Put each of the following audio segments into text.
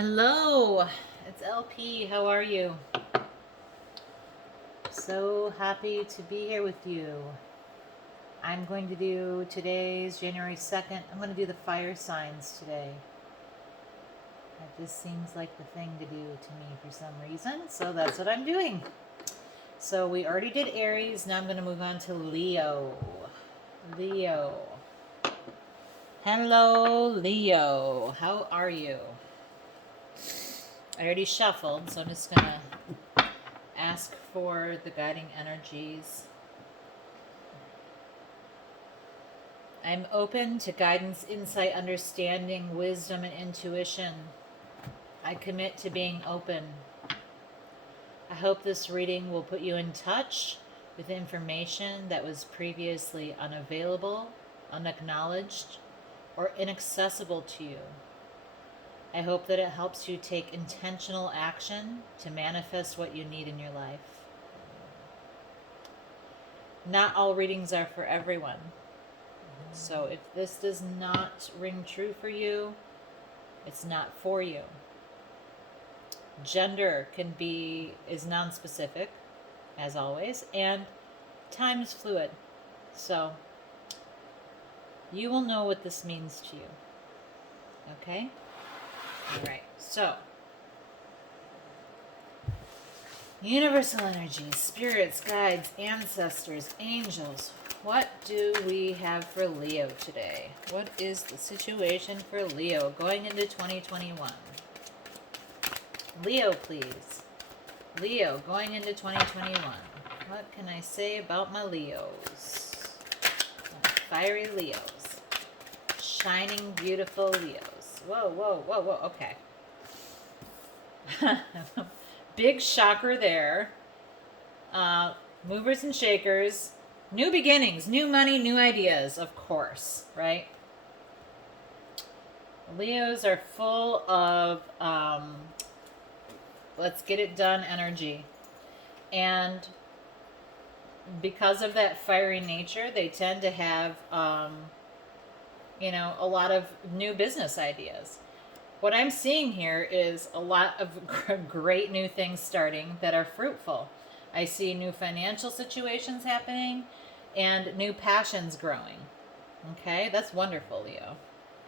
Hello, it's LP. How are you? So happy to be here with you. I'm going to do today's January 2nd. I'm going to do the fire signs today. That just seems like the thing to do to me for some reason, so that's what I'm doing. So we already did Aries. Now I'm going to move on to Leo. Leo. Hello, Leo. How are you? I already shuffled, so I'm just going to ask for the guiding energies. I'm open to guidance, insight, understanding, wisdom, and intuition. I commit to being open. I hope this reading will put you in touch with information that was previously unavailable, unacknowledged, or inaccessible to you. I hope that it helps you take intentional action to manifest what you need in your life. Not all readings are for everyone. So if this does not ring true for you, it's not for you. Gender is non-specific, as always, and time is fluid. So you will know what this means to you. Okay? All right. So universal energies, spirits, guides, ancestors, angels. What do we have for Leo today? What is the situation for Leo going into 2021? Leo, please. Leo, going into 2021. What can I say about my Leos? My fiery Leos. Shining, beautiful Leos. Whoa, whoa, whoa, whoa. Okay. Big shocker there. Movers and shakers. New beginnings, new money, new ideas, of course, right? Leos are full of let's get it done energy. And because of that fiery nature, they tend to have, a lot of new business ideas. What I'm seeing here is a lot of great new things starting that are fruitful. I see new financial situations happening and new passions growing. Okay, that's wonderful, Leo.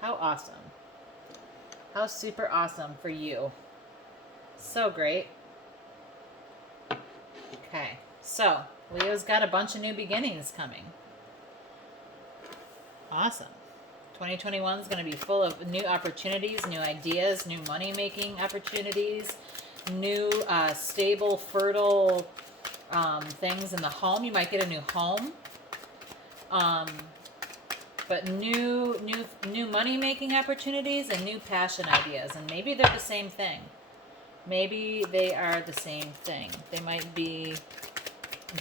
How awesome. How super awesome for you. So great. Okay, so Leo's got a bunch of new beginnings coming. Awesome. 2021 is going to be full of new opportunities, new ideas, new money-making opportunities, new stable, fertile things in the home. You might get a new home. But new money-making opportunities and new passion ideas. And maybe they're the same thing. Maybe they are the same thing. They might be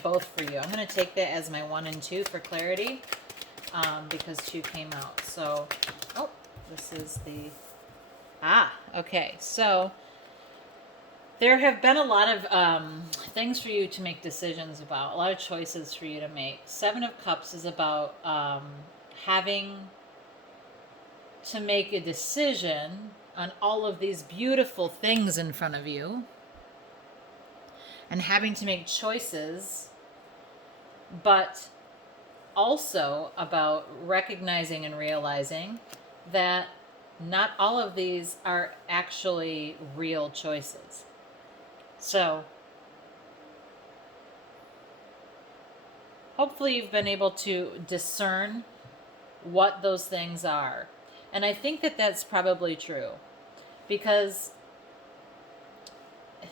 both for you. I'm going to take that as my 1 and 2 for clarity. Because 2 came out. So, this is the... okay. So, there have been a lot of things for you to make decisions about, a lot of choices for you to make. 7 of Cups is about having to make a decision on all of these beautiful things in front of you and having to make choices, but also about recognizing and realizing that not all of these are actually real choices. So hopefully you've been able to discern what those things are. And I think that that's probably true, because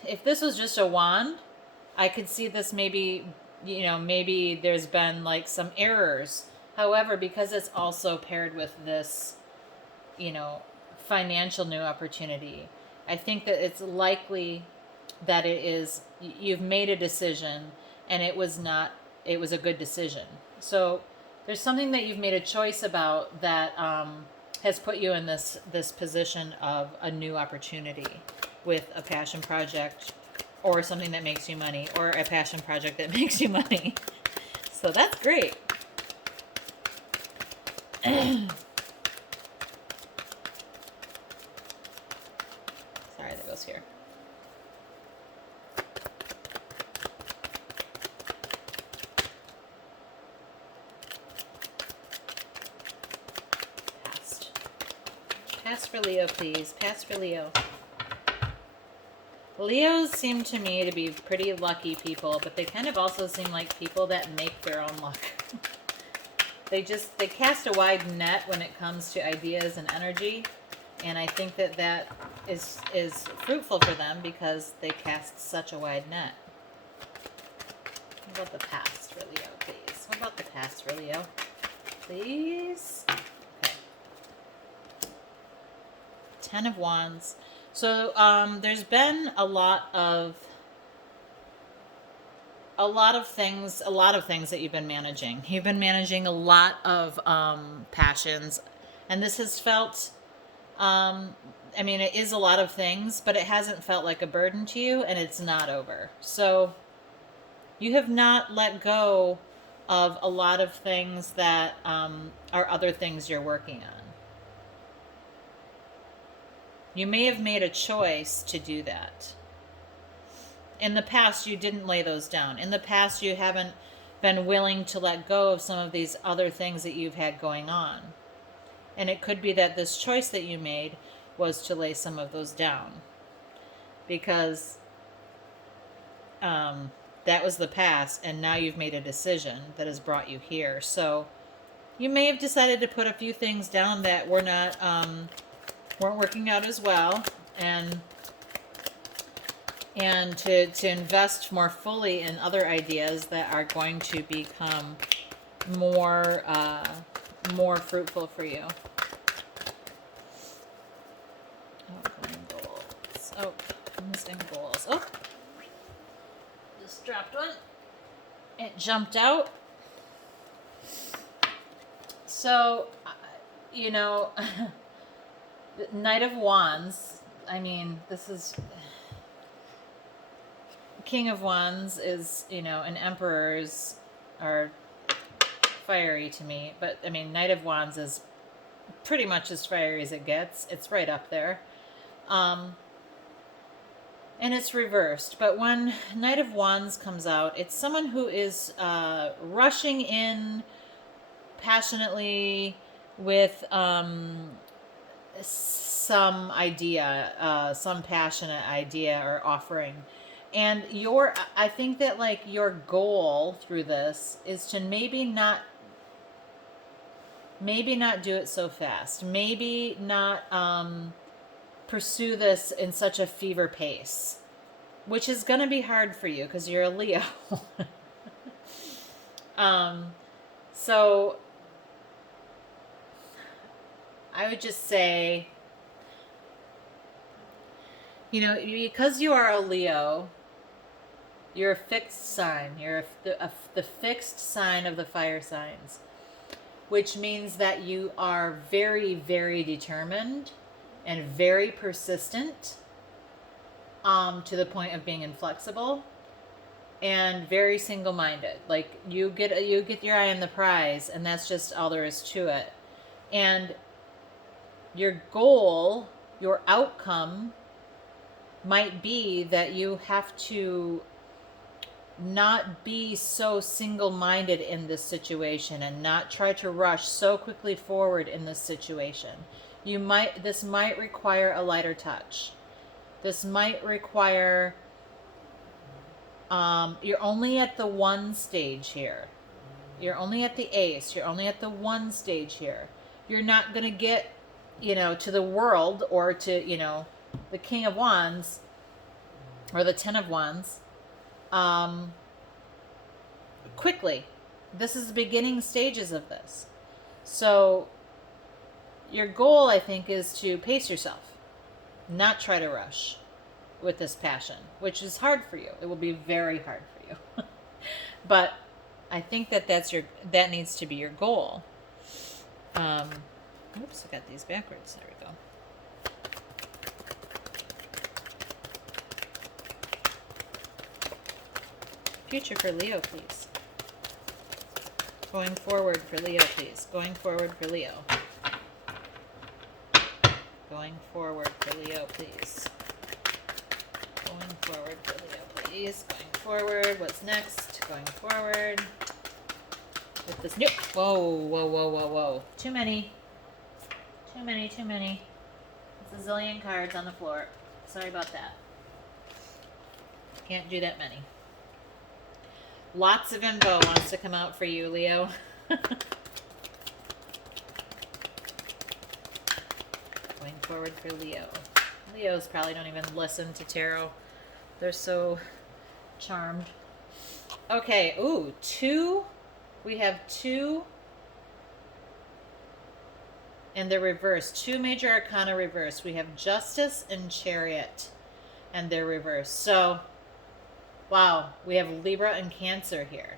if this was just a wand, I could see this maybe there's been like some errors. However, because it's also paired with this, financial new opportunity, I think that it's likely that you've made a decision and it was a good decision. So there's something that you've made a choice about that has put you in this position of a new opportunity with a passion project or something that makes you money, or a passion project that makes you money. So that's great. goes here. Past. Past for Leo, please. Past for Leo. Leos seem to me to be pretty lucky people, but they kind of also seem like people that make their own luck. They cast a wide net when it comes to ideas and energy, and I think that is fruitful for them because they cast such a wide net. What about the past for Leo, please? What about the past for Leo, please? Okay. 10 of Wands. So there's been a lot of things that you've been managing. You've been managing a lot of passions, and this has felt, I mean, it is a lot of things, but it hasn't felt like a burden to you, and it's not over. So you have not let go of a lot of things that are other things you're working on. You may have made a choice to do that. In the past, you didn't lay those down. In the past, you haven't been willing to let go of some of these other things that you've had going on. And it could be that this choice that you made was to lay some of those down. Because that was the past, and now you've made a decision that has brought you here. So you may have decided to put a few things down that were not... weren't working out as well, and to invest more fully in other ideas that are going to become more fruitful for you. Oh, going goals. Oh, missing goals. Oh, just dropped one. It jumped out. So, you know. Knight of Wands, I mean, this is... King of Wands is, you know, and Emperors are fiery to me. But, I mean, Knight of Wands is pretty much as fiery as it gets. It's right up there. And it's reversed. But when Knight of Wands comes out, it's someone who is rushing in passionately with... some idea, some passionate idea or offering. And I think that like your goal through this is to maybe not do it so fast. Maybe not pursue this in such a fever pace, which is going to be hard for you because you're a Leo. So I would just say, you know, because you are a Leo, you're a fixed sign. You're the fixed sign of the fire signs, which means that you are very, very determined and very persistent, to the point of being inflexible, and very single-minded. Like you get your eye on the prize, and that's just all there is to it. And your goal, your outcome might be that you have to not be so single-minded in this situation and not try to rush so quickly forward in this situation. This might require a lighter touch. This might require, you're only at the 1 stage here. You're only at the ace. You're only at the 1 stage here. You're not going to get, you know, to the world or to, you know, the King of Wands or the 10 of Wands quickly. This is the beginning stages of this. So your goal, I think, is to pace yourself, not try to rush with this passion, which is hard for you. It will be very hard for you. But I think that that needs to be your goal. Oops, I got these backwards. There we go. Future for Leo, please. Going forward for Leo, please. Going forward for Leo. Going forward for Leo, please. Going forward for Leo, please. Going forward. What's next? Going forward. With this new... Whoa, whoa, whoa, whoa, whoa. Too many. Too many, too many. It's a zillion cards on the floor. Sorry about that. Can't do that many. Lots of info wants to come out for you, Leo. Going forward for Leo. Leos probably don't even listen to tarot. They're so charmed. Okay, ooh, two. We have two. And they're reversed. Two major arcana reversed. We have Justice and Chariot. And they're reversed. So, wow, we have Libra and Cancer here.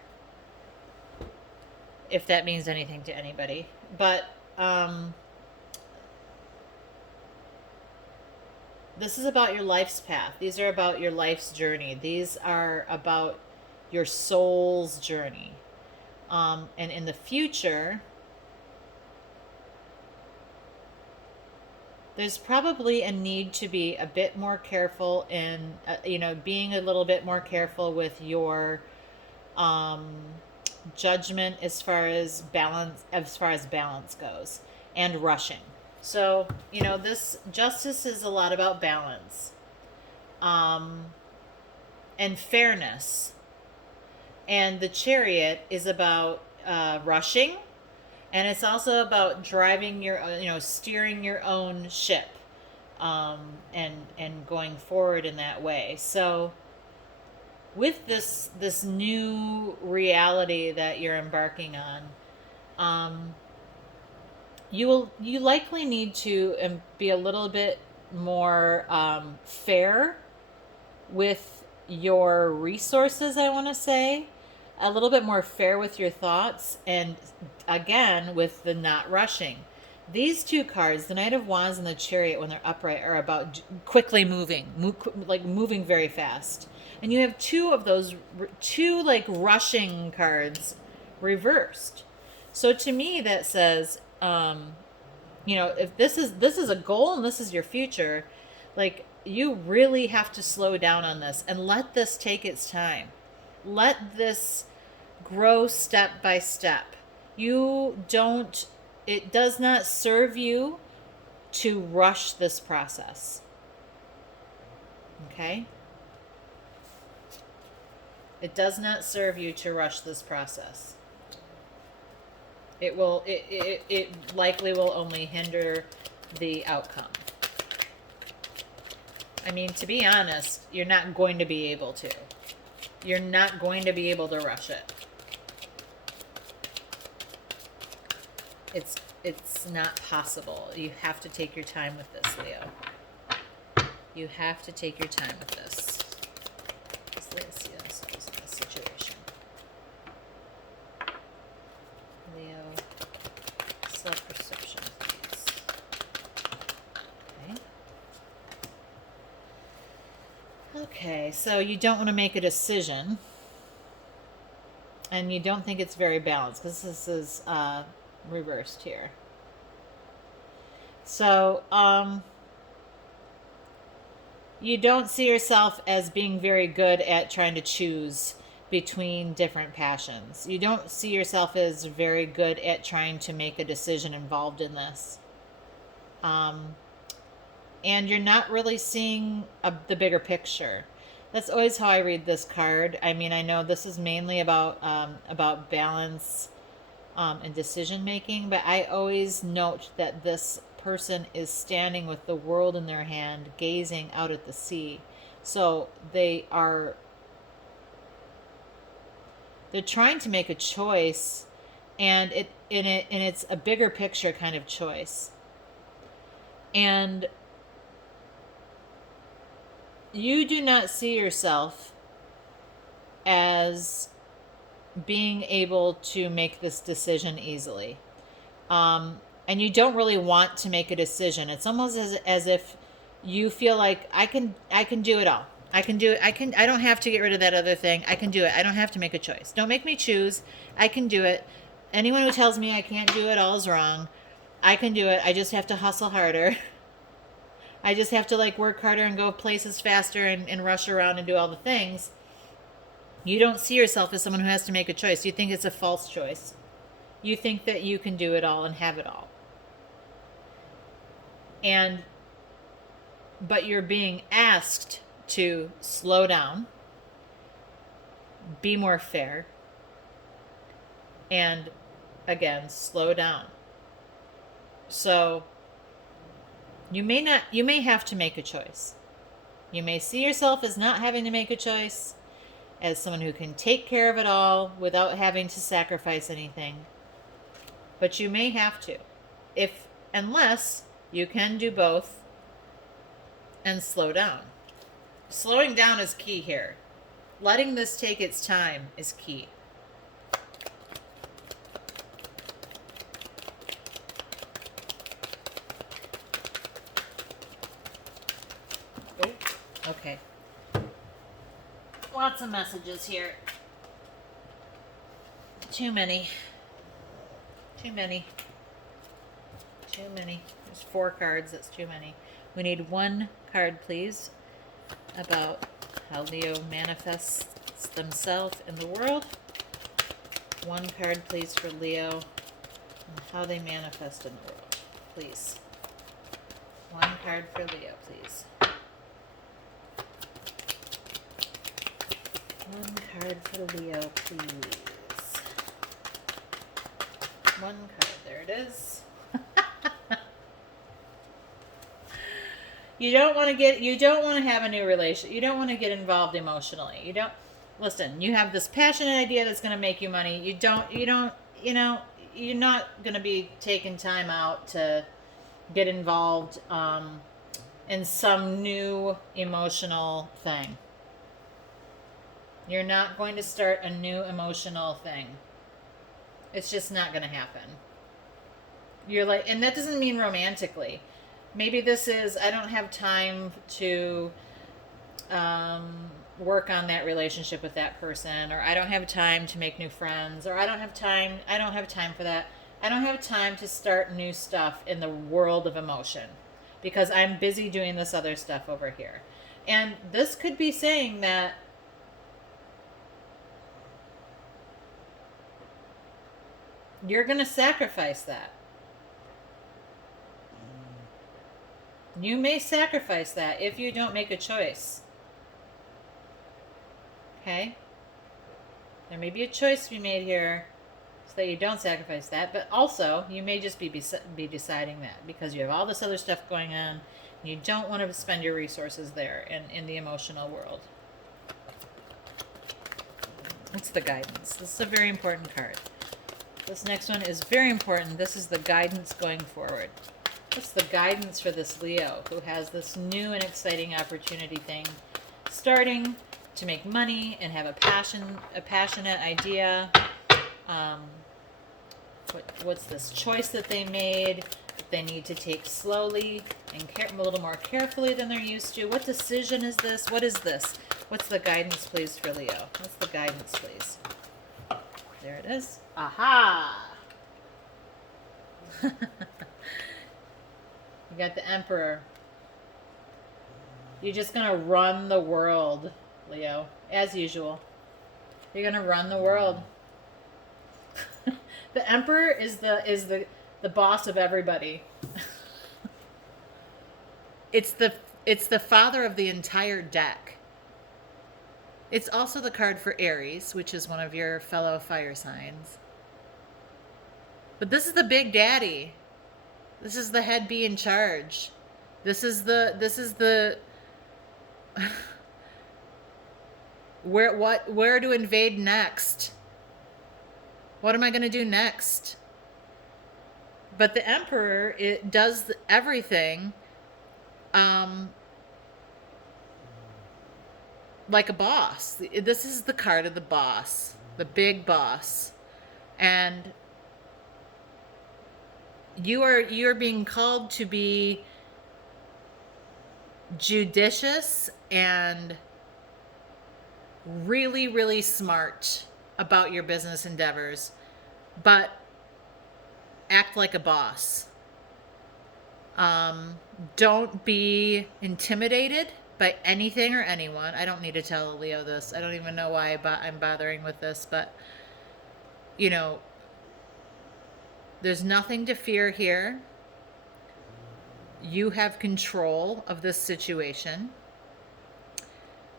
If that means anything to anybody. But, this is about your life's path. These are about your life's journey. These are about your soul's journey. And in the future, there's probably a need to be a bit more careful in, being a little bit more careful with your judgment as far as balance goes, and rushing. So, this Justice is a lot about balance, and fairness. And the Chariot is about rushing, and it's also about driving steering your own ship, and going forward in that way. So, with this new reality that you're embarking on, you likely need to be a little bit more fair with your resources, I want to say. A little bit more fair with your thoughts, and again, with the not rushing. These two cards, the Knight of Wands and the Chariot, when they're upright, are about quickly moving very fast. And you have two of those, rushing cards reversed. So to me, that says, if this is a goal and this is your future, you really have to slow down on this and let this take its time. Let this grow step by step. It does not serve you to rush this process. Okay? It does not serve you to rush this process. It likely will only hinder the outcome. I mean, to be honest, you're not going to be able to. You're not going to be able to rush it. It's not possible. You have to take your time with this, Leo. You have to take your time with this. Let's see this in this situation. Leo, self-perception, please. Okay, so you don't want to make a decision, and you don't think it's very balanced, because this is reversed here. So, you don't see yourself as being very good at trying to choose between different passions. You don't see yourself as very good at trying to make a decision involved in this. And you're not really seeing the bigger picture. That's always how I read this card. I mean, I know this is mainly about balance and decision making, but I always note that this person is standing with the world in their hand, gazing out at the sea. So they're trying to make a choice, and it's a bigger picture kind of choice. And you do not see yourself as being able to make this decision easily. And you don't really want to make a decision. It's almost as if you feel like I can do it all. I can do it. I don't have to get rid of that other thing. I can do it. I don't have to make a choice. Don't make me choose. I can do it. Anyone who tells me I can't do it all is wrong. I can do it. I just have to hustle harder. I just have to like work harder and go places faster and rush around and do all the things. You don't see yourself as someone who has to make a choice. You think it's a false choice. You think that you can do it all and have it all. But you're being asked to slow down, be more fair, and again, slow down. So you may have to make a choice. You may see yourself as not having to make a choice, as someone who can take care of it all without having to sacrifice anything. But you may have to, unless you can do both and slow down. Slowing down is key here. Letting this take its time is key. Oh, okay. Lots of messages here. Too many. There's 4 cards. That's too many. We need 1 card, please, about how Leo manifests themselves in the world. 1 card, please, for Leo and how they manifest in the world. Please. 1 card for Leo, please. 1 card for Leo, please. 1 card. There it is. You don't want to have a new relationship. You don't want to get involved emotionally. Listen, you have this passionate idea that's going to make you money. You're not going to be taking time out to get involved in some new emotional thing. You're not going to start a new emotional thing. It's just not going to happen. You're like, and that doesn't mean romantically. Maybe this is, I don't have time to work on that relationship with that person, or I don't have time to make new friends, or I don't have time for that. I don't have time to start new stuff in the world of emotion because I'm busy doing this other stuff over here. And this could be saying that you're going to sacrifice that. You may sacrifice that if you don't make a choice. Okay? There may be a choice to be made here so that you don't sacrifice that, but also you may just be deciding that because you have all this other stuff going on and you don't want to spend your resources there in the emotional world. What's the guidance? This is a very important card. This next one is very important. This is the guidance going forward. What's the guidance for this Leo who has this new and exciting opportunity thing starting to make money and have a passionate idea? What's this choice that they made that they need to take slowly and a little more carefully than they're used to? What decision is this? What is this? What's the guidance, please, for Leo? What's the guidance, please? There it is. Aha! You got the Emperor. You're just gonna run the world, Leo, as usual. You're gonna run the world. The Emperor is the boss of everybody. It's the father of the entire deck. It's also the card for Aries, which is one of your fellow fire signs. But this is the big daddy. This is the head bee in charge. This is the where to invade next? What am I going to do next? But the Emperor, it does everything like a boss. This is the card of the boss, the big boss. And you're being called to be judicious and really, really smart about your business endeavors, but act like a boss. Don't be intimidated by anything or anyone. I don't need to tell Leo this. I don't even know why I'm bothering with this, but you know, there's nothing to fear here. You have control of this situation.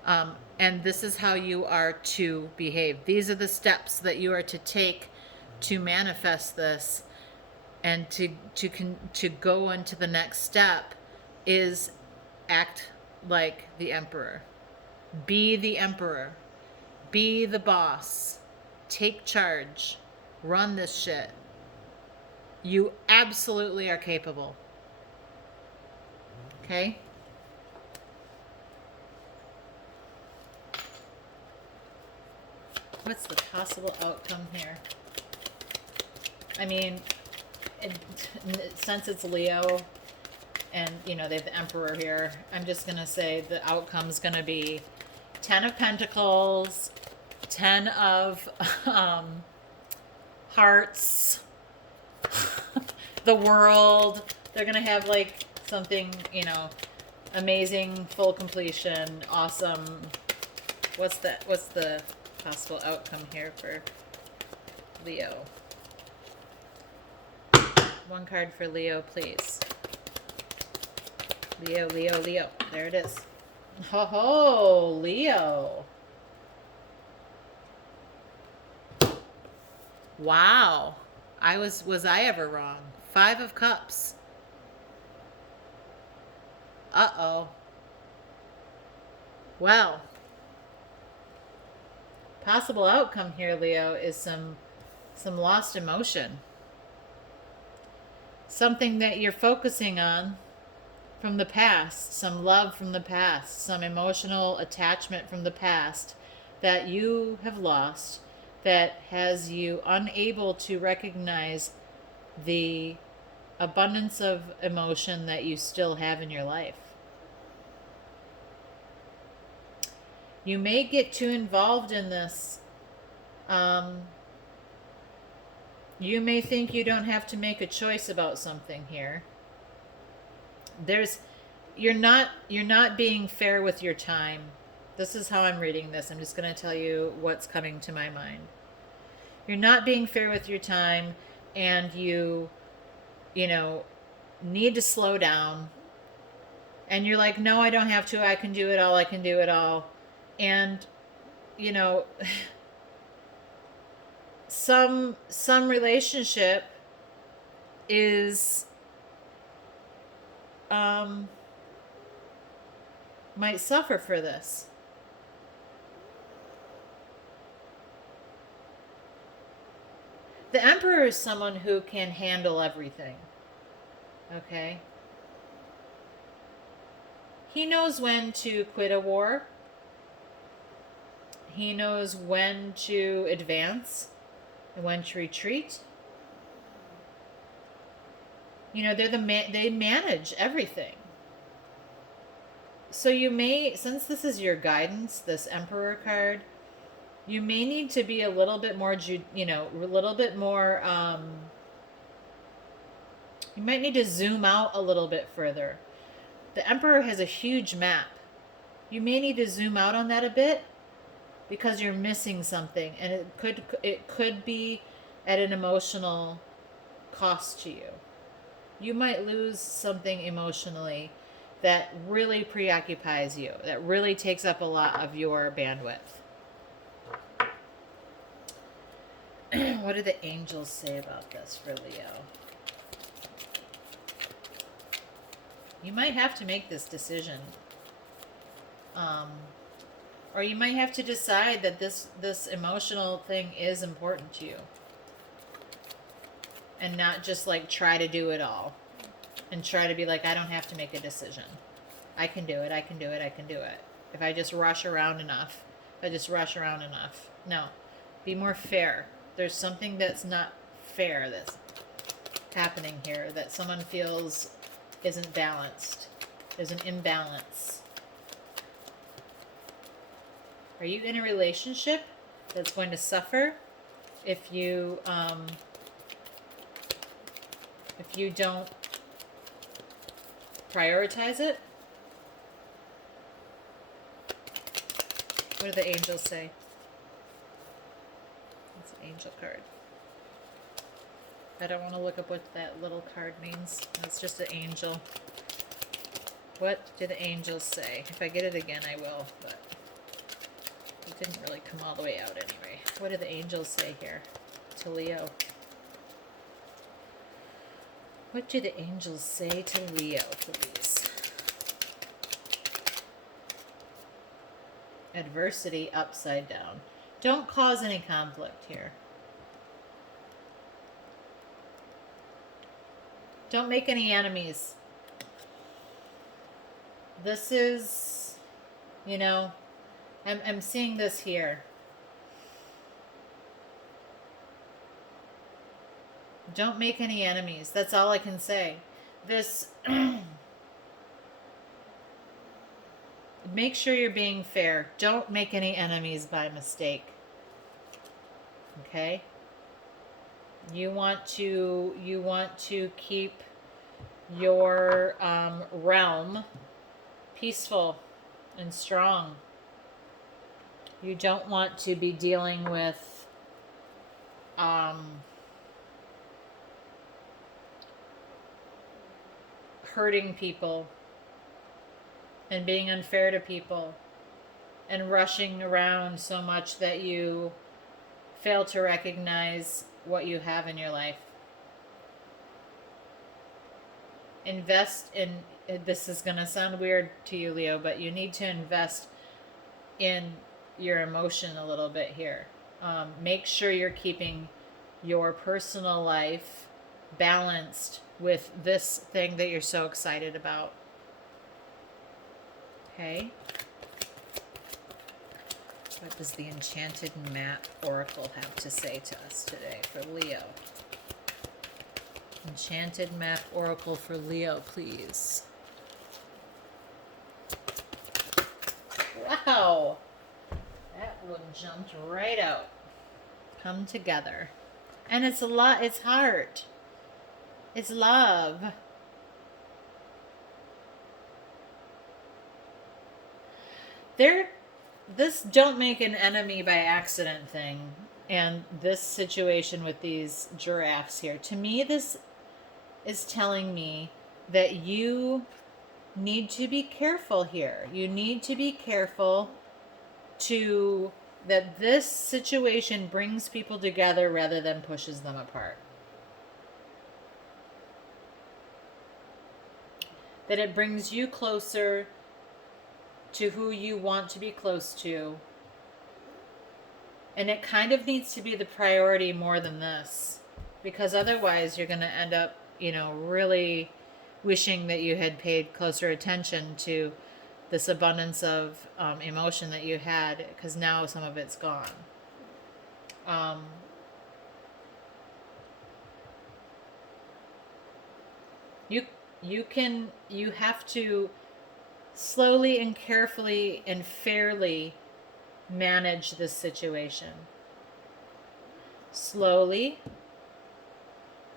And this is how you are to behave. These are the steps that you are to take to manifest this, and to go into the next step is act like the emperor. Be the emperor. Be the boss. Take charge. Run this shit. You absolutely are capable. Okay? What's the possible outcome here? I mean, since it's Leo and, you know, they have the Emperor here, I'm just going to say the outcome's going to be 10 of Pentacles, 10 of Hearts, the World. They're going to have, like, something, you know, amazing, full completion, awesome. What's the possible outcome here for Leo? One card for Leo, please. Leo, Leo, Leo. There it is. Ho ho, Leo. Wow. Was I ever wrong? 5 of Cups. Uh-oh. Well, possible outcome here, Leo, is some lost emotion. Something that you're focusing on from the past, some love from the past, some emotional attachment from the past that you have lost, that has you unable to recognize the abundance of emotion that you still have in your life. You may get too involved in this. You may think you don't have to make a choice about something here. You're not being fair with your time. This is how I'm reading this. I'm just going to tell you what's coming to my mind. You're not being fair with your time, and you know, need to slow down. And you're like, no, I don't have to. I can do it all. I can do it all. And, you know, some relationship is might suffer for this. The Emperor is someone who can handle everything. Okay? He knows when to quit a war. He knows when to advance and when to retreat. You know, they manage everything. So you may, since this is your guidance, this Emperor card, you may need to be a little bit more, you might need to zoom out a little bit further. The Emperor has a huge map. You may need to zoom out on that a bit because you're missing something, and it could be at an emotional cost to you. You might lose something emotionally that really preoccupies you, that really takes up a lot of your bandwidth. What do the angels say about this for Leo? You might have to make this decision. Or you might have to decide that this emotional thing is important to you. And not just like try to do it all. And try to be like, I don't have to make a decision. I can do it, I can do it, I can do it. If I just rush around enough. No. Be more fair. There's something that's not fair that's happening here that someone feels isn't balanced. There's an imbalance. Are you in a relationship that's going to suffer if you don't prioritize it. What do the angels say? That's an angel card. I don't want to look up what that little card means. It's just an angel. What do the angels say? If I get it again, I will, but it didn't really come all the way out anyway. What do the angels say here to Leo? What do the angels say to Leo, please? Adversity upside down. Don't cause any conflict here. Don't make any enemies. This is, you know, I'm seeing this here. Don't make any enemies. That's all I can say. This, make sure you're being fair. Don't make any enemies by mistake. Okay? You want to keep your realm peaceful and strong. You don't want to be dealing with hurting people and being unfair to people and rushing around so much that you fail to recognize what you have in your life. Invest in, this is going to sound weird to you, Leo, but you need to invest in your emotion a little bit here. Make sure you're keeping your personal life balanced with this thing that you're so excited about. Okay? What does the Enchanted Map Oracle have to say to us today for Leo? Enchanted Map Oracle for Leo, please. Wow! That one jumped right out. Come together. And it's a lot, it's heart. It's love. This don't make an enemy by accident thing, and this situation with these giraffes here, to me, this is telling me that you need to be careful here. You need to be careful that this situation brings people together rather than pushes them apart. That it brings you closer to who you want to be close to. And it kind of needs to be the priority more than this. Because otherwise you're going to end up, really wishing that you had paid closer attention to this abundance of emotion that you had, because now some of it's gone. You have to slowly and carefully and fairly manage this situation. Slowly,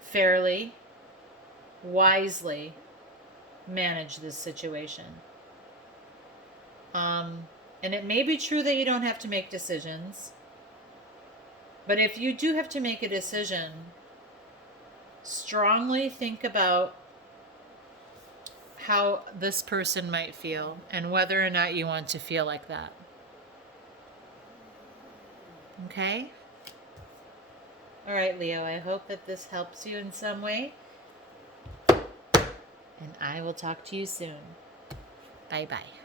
fairly, wisely manage this situation. And it may be true that you don't have to make decisions, but if you do have to make a decision, strongly think about how this person might feel and whether or not you want to feel like that. Okay? All right, Leo, I hope that this helps you in some way. And I will talk to you soon. Bye-bye.